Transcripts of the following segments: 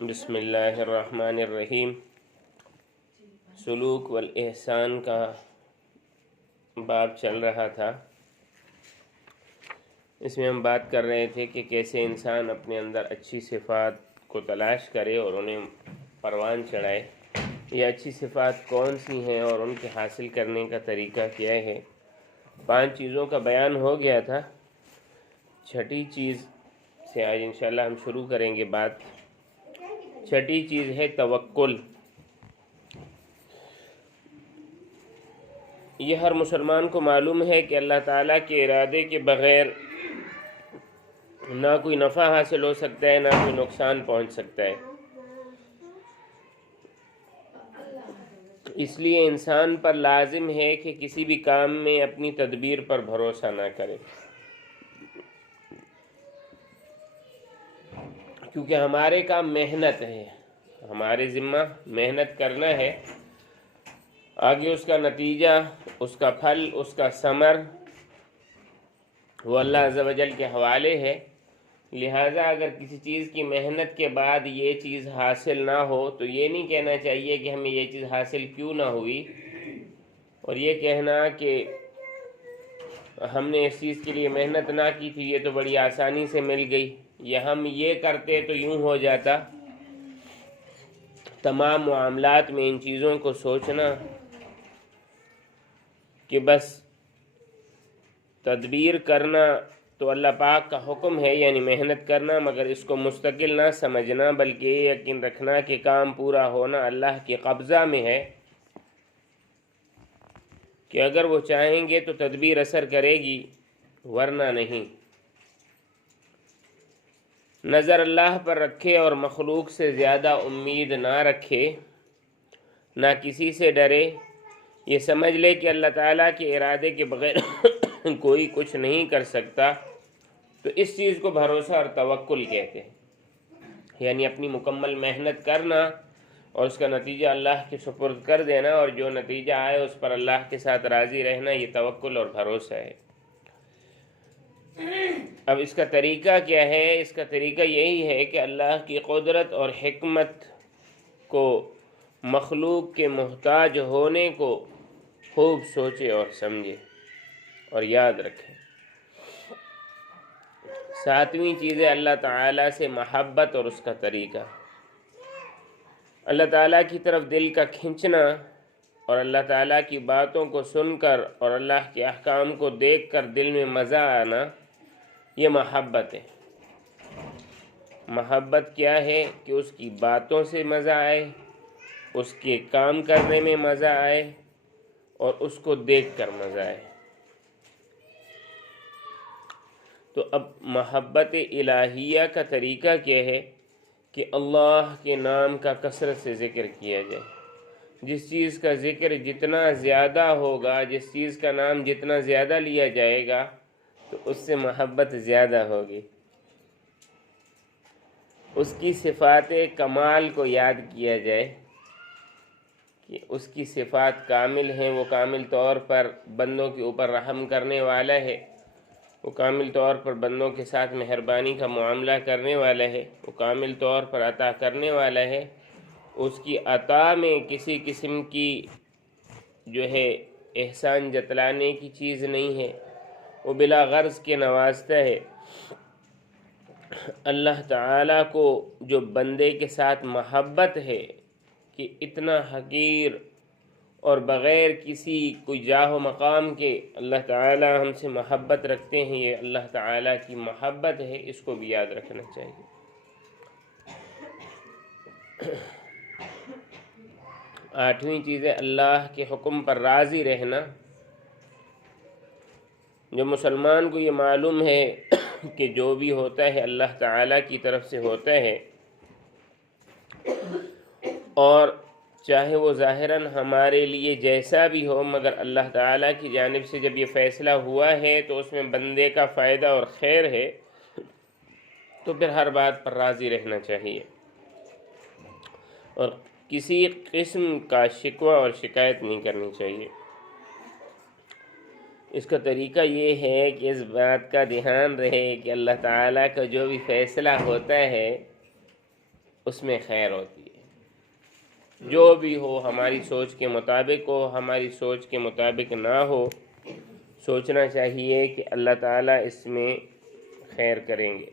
بسم اللہ الرحمن الرحیم۔ سلوک والاحسان کا باب چل رہا تھا۔ اس میں ہم بات کر رہے تھے کہ کیسے انسان اپنے اندر اچھی صفات کو تلاش کرے اور انہیں پروان چڑھائے۔ یہ اچھی صفات کون سی ہیں اور ان کے حاصل کرنے کا طریقہ کیا ہے۔ 5 چیزوں کا بیان ہو گیا تھا۔ چھٹی چیز سے آج انشاءاللہ ہم شروع کریں گے بات۔ چھٹی چیز ہے توکل۔ یہ ہر مسلمان کو معلوم ہے کہ اللہ تعالیٰ کے ارادے کے بغیر نہ کوئی نفع حاصل ہو سکتا ہے، نہ کوئی نقصان پہنچ سکتا ہے۔ اس لیے انسان پر لازم ہے کہ کسی بھی کام میں اپنی تدبیر پر بھروسہ نہ کرے، کیونکہ ہمارے کام محنت ہے، ہمارے ذمہ محنت کرنا ہے۔ آگے اس کا نتیجہ، اس کا پھل، اس کا ثمر وہ اللہ عز و جل کے حوالے ہے۔ لہٰذا اگر کسی چیز کی محنت کے بعد یہ چیز حاصل نہ ہو تو یہ نہیں کہنا چاہیے کہ ہمیں یہ چیز حاصل کیوں نہ ہوئی، اور یہ کہنا کہ ہم نے اس چیز کے لیے محنت نہ کی تھی، یہ تو بڑی آسانی سے مل گئی، یا ہم یہ کرتے تو یوں ہو جاتا۔ تمام معاملات میں ان چیزوں کو سوچنا کہ بس تدبیر کرنا تو اللہ پاک کا حکم ہے، یعنی محنت کرنا، مگر اس کو مستقل نہ سمجھنا، بلکہ یہ یقین رکھنا کہ کام پورا ہونا اللہ کے قبضہ میں ہے، کہ اگر وہ چاہیں گے تو تدبیر اثر کرے گی ورنہ نہیں۔ نظر اللہ پر رکھے اور مخلوق سے زیادہ امید نہ رکھے، نہ کسی سے ڈرے، یہ سمجھ لے کہ اللہ تعالیٰ کے ارادے کے بغیر کوئی کچھ نہیں کر سکتا، تو اس چیز کو بھروسہ اور توکل کہتے ہیں، یعنی اپنی مکمل محنت کرنا اور اس کا نتیجہ اللہ کے سپرد کر دینا، اور جو نتیجہ آئے اس پر اللہ کے ساتھ راضی رہنا، یہ توکل اور بھروسہ ہے۔ اب اس کا طریقہ کیا ہے؟ اس کا طریقہ یہی ہے کہ اللہ کی قدرت اور حکمت کو، مخلوق کے محتاج ہونے کو خوب سوچے اور سمجھے اور یاد رکھے۔ 7ویں چیز ہے اللہ تعالیٰ سے محبت اور اس کا طریقہ۔ اللہ تعالیٰ کی طرف دل کا کھنچنا اور اللہ تعالیٰ کی باتوں کو سن کر اور اللہ کے احکام کو دیکھ کر دل میں مزہ آنا، یہ محبت ہے۔ محبت کیا ہے؟ کہ اس کی باتوں سے مزہ آئے، اس کے کام کرنے میں مزہ آئے، اور اس کو دیکھ کر مزہ آئے۔ تو اب محبت الہیہ کا طریقہ کیا ہے؟ کہ اللہ کے نام کا کثرت سے ذکر کیا جائے۔ جس چیز کا ذکر جتنا زیادہ ہوگا، جس چیز کا نام جتنا زیادہ لیا جائے گا، تو اس سے محبت زیادہ ہوگی۔ اس کی صفات کمال کو یاد کیا جائے کہ اس کی صفات کامل ہیں، وہ کامل طور پر بندوں کے اوپر رحم کرنے والا ہے، وہ کامل طور پر بندوں کے ساتھ مہربانی کا معاملہ کرنے والا ہے، وہ کامل طور پر عطا کرنے والا ہے، اس کی عطا میں کسی قسم کی جو ہے احسان جتلانے کی چیز نہیں ہے، وہ بلا غرض کے نوازتا ہے۔ اللہ تعالیٰ کو جو بندے کے ساتھ محبت ہے کہ اتنا حقیر اور بغیر کسی کوئی جاہ و مقام کے اللہ تعالیٰ ہم سے محبت رکھتے ہیں، یہ اللہ تعالیٰ کی محبت ہے، اس کو بھی یاد رکھنا چاہیے۔ 8ویں چیز ہے اللہ کے حکم پر راضی رہنا۔ جو مسلمان کو یہ معلوم ہے کہ جو بھی ہوتا ہے اللہ تعالیٰ کی طرف سے ہوتا ہے، اور چاہے وہ ظاہراً ہمارے لیے جیسا بھی ہو، مگر اللہ تعالیٰ کی جانب سے جب یہ فیصلہ ہوا ہے تو اس میں بندے کا فائدہ اور خیر ہے، تو پھر ہر بات پر راضی رہنا چاہیے اور کسی قسم کا شکوہ اور شکایت نہیں کرنی چاہیے۔ اس کا طریقہ یہ ہے کہ اس بات کا دھیان رہے کہ اللہ تعالیٰ کا جو بھی فیصلہ ہوتا ہے اس میں خیر ہوتی ہے۔ جو بھی ہو ہماری سوچ کے مطابق ہو، ہماری سوچ کے مطابق نہ ہو، سوچنا چاہیے کہ اللہ تعالیٰ اس میں خیر کریں گے،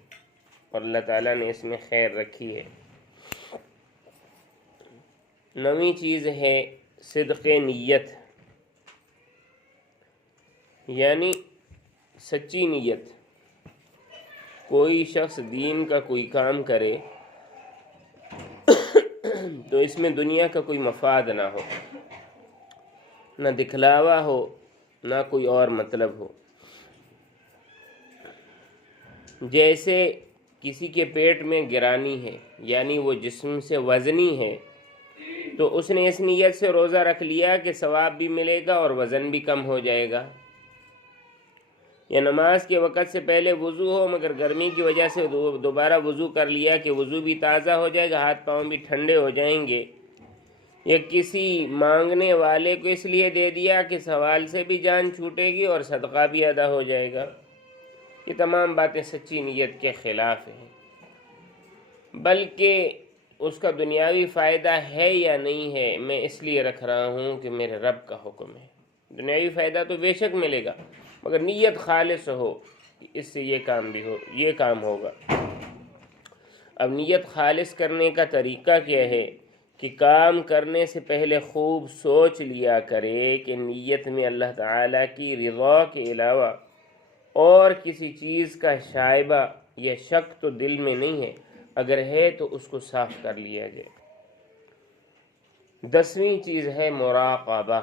اور اللہ تعالیٰ نے اس میں خیر رکھی ہے۔ 9ویں چیز ہے صدق نیت، یعنی سچی نیت۔ کوئی شخص دین کا کوئی کام کرے تو اس میں دنیا کا کوئی مفاد نہ ہو، نہ دکھلاوا ہو، نہ کوئی اور مطلب ہو۔ جیسے کسی کے پیٹ میں گرانی ہے، یعنی وہ جسم سے وزنی ہے، تو اس نے اس نیت سے روزہ رکھ لیا کہ ثواب بھی ملے گا اور وزن بھی کم ہو جائے گا۔ یا نماز کے وقت سے پہلے وضو ہو مگر گرمی کی وجہ سے دوبارہ وضو کر لیا کہ وضو بھی تازہ ہو جائے گا، ہاتھ پاؤں بھی ٹھنڈے ہو جائیں گے۔ یا کسی مانگنے والے کو اس لیے دے دیا کہ سوال سے بھی جان چھوٹے گی اور صدقہ بھی ادا ہو جائے گا۔ یہ تمام باتیں سچی نیت کے خلاف ہیں، بلکہ اس کا دنیاوی فائدہ ہے یا نہیں ہے، میں اس لیے رکھ رہا ہوں کہ میرے رب کا حکم ہے۔ دنیاوی فائدہ تو بے شک ملے گا، مگر نیت خالص ہو کہ اس سے یہ کام بھی ہو، یہ کام ہوگا۔ اب نیت خالص کرنے کا طریقہ کیا ہے کہ کام کرنے سے پہلے خوب سوچ لیا کرے کہ نیت میں اللہ تعالیٰ کی رضا کے علاوہ اور کسی چیز کا شائبہ یا شک تو دل میں نہیں ہے، اگر ہے تو اس کو صاف کر لیا جائے۔ 10ویں چیز ہے مراقبہ،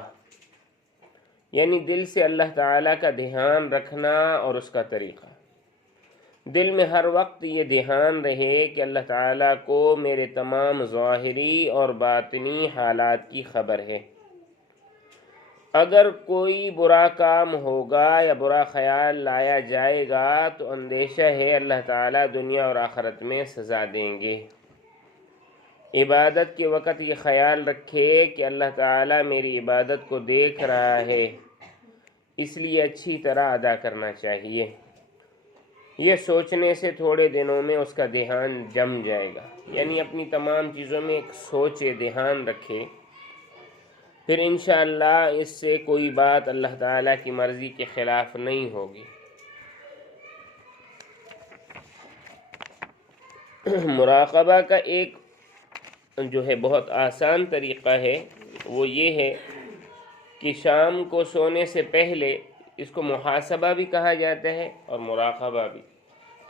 یعنی دل سے اللہ تعالیٰ کا دھیان رکھنا اور اس کا طریقہ۔ دل میں ہر وقت یہ دھیان رہے کہ اللہ تعالیٰ کو میرے تمام ظاہری اور باطنی حالات کی خبر ہے۔ اگر کوئی برا کام ہوگا یا برا خیال لایا جائے گا تو اندیشہ ہے اللہ تعالیٰ دنیا اور آخرت میں سزا دیں گے۔ عبادت کے وقت یہ خیال رکھے کہ اللہ تعالیٰ میری عبادت کو دیکھ رہا ہے، اس لیے اچھی طرح ادا کرنا چاہیے۔ یہ سوچنے سے تھوڑے دنوں میں اس کا دھیان جم جائے گا، یعنی اپنی تمام چیزوں میں ایک سوچے، دھیان رکھے، پھر انشاءاللہ اس سے کوئی بات اللہ تعالیٰ کی مرضی کے خلاف نہیں ہوگی۔ مراقبہ کا ایک جو ہے بہت آسان طریقہ ہے، وہ یہ ہے کہ شام کو سونے سے پہلے، اس کو محاسبہ بھی کہا جاتا ہے اور مراقبہ بھی،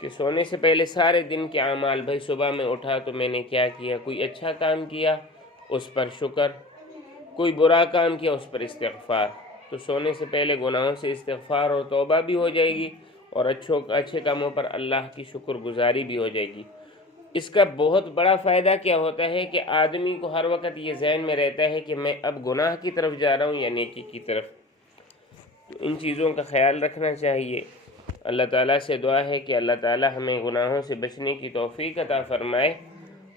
کہ سونے سے پہلے سارے دن کے اعمال، بھائی صبح میں اٹھا تو میں نے کیا کیا، کوئی اچھا کام کیا اس پر شکر، کوئی برا کام کیا اس پر استغفار۔ تو سونے سے پہلے گناہوں سے استغفار اور توبہ بھی ہو جائے گی، اور اچھے کاموں پر اللہ کی شکر گزاری بھی ہو جائے گی۔ اس کا بہت بڑا فائدہ کیا ہوتا ہے کہ آدمی کو ہر وقت یہ ذہن میں رہتا ہے کہ میں اب گناہ کی طرف جا رہا ہوں یا نیکی کی طرف۔ تو ان چیزوں کا خیال رکھنا چاہیے۔ اللہ تعالیٰ سے دعا ہے کہ اللہ تعالیٰ ہمیں گناہوں سے بچنے کی توفیق عطا فرمائے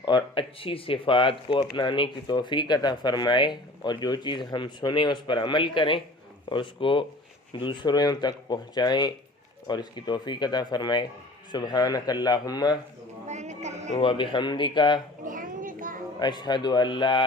اور اچھی صفات کو اپنانے کی توفیق عطا فرمائے، اور جو چیز ہم سنیں اس پر عمل کریں اور اس کو دوسروں تک پہنچائیں، اور اس کی توفیق عطا فرمائے۔ سبحانک اللہم و بحمدک، اشہد ان لا